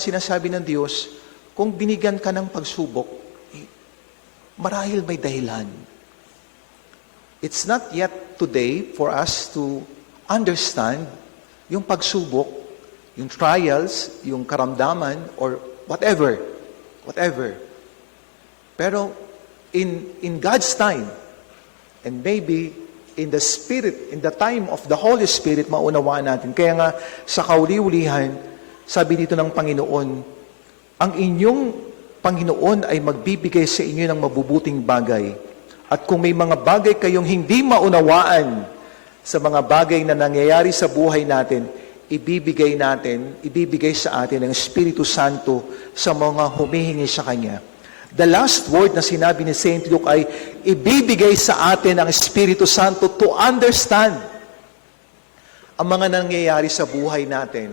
sinasabi ng Diyos, kung binigyan ka ng pagsubok, marahil may dahilan. It's not yet today for us to understand yung pagsubok, yung trials, yung karamdaman, or whatever. Pero in God's time, and maybe in the Spirit, in the time of the Holy Spirit, maunawaan natin. Kaya nga, sa kauli-ulihan, sabi dito ng Panginoon, ang inyong Panginoon ay magbibigay sa inyo ng mabubuting bagay. At kung may mga bagay kayong hindi maunawaan sa mga bagay na nangyayari sa buhay natin, ibibigay sa atin ng Espiritu Santo sa mga humihingi sa Kanya. The last word na sinabi ni St. Luke ay, ibibigay sa atin ang Espiritu Santo to understand ang mga nangyayari sa buhay natin.